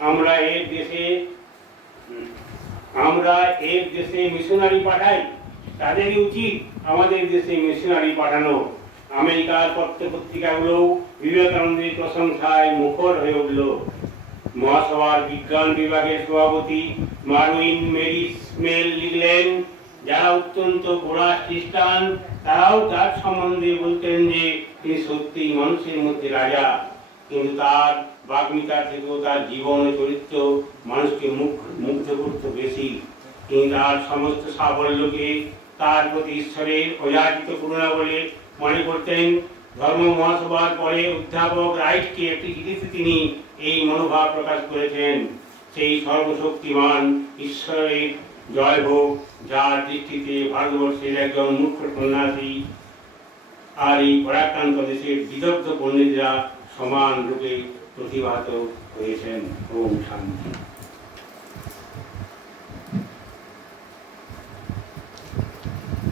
আমরা এর দেশে, আমরা এর দেশে মিশনারি পাঠাই, তাদেরই উচিত আমাদের দেশে মিশনারি পাঠানো। আমেরিকার পত্র পত্রিকাগুলো বিবেকানন্দের প্রশংসায় মুখর হয়ে উঠল। মহাসভার বিজ্ঞান বিভাগের সভাপতি মারুইন মেরি স্মেল লিখলেন, যারা অত্যন্ত গোড়া খ্রিস্টান, তারাও তার সম্বন্ধে বলতেন যে, তিনি সত্যিই মানুষের মধ্যে রাজা। কিন্তু তার বাগ্মিতা থেকেও তার জীবন চরিত্র মানুষকে মুখ, মুগ্ধ করত বেশি। তিনি তার সমস্ত সাফল্যকে তার প্রতি ঈশ্বরের অযাচিত করুণা বলে মনে করতেন। ধর্ম মহাসভার পরে অধ্যাপক রাইটকে একটি চিঠিতে তিনি এই মনোভাব প্রকাশ করেছেন। সেই সর্বশক্তিমান ঈশ্বরের জয় হোক, যার দৃষ্টিতে ভারতবর্ষের একজন মুখ্য সন্ন্যাসী আর এই পরাক্রান্ত দেশের বিদগ্ধ পণ্ডিতরা সমান রূপে প্রতিভাত হয়েছেন ওম শান্তি।